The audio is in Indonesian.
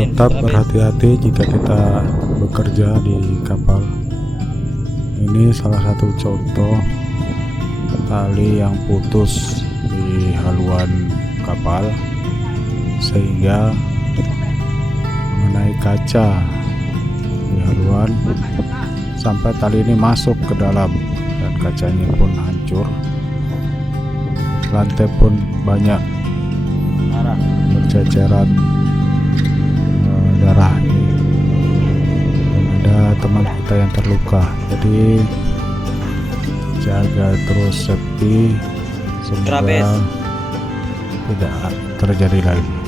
tetap berhati-hati jika kita bekerja di kapal. Ini salah satu contoh tali yang putus di haluan kapal sehingga mengenai kaca di haluan sampai tali ini masuk ke dalam dan kacanya pun hancur. Lantai pun banyak berceceran darah ini, dan ada teman kita yang terluka. Jadi jaga terus safety, semoga tidak terjadi lagi.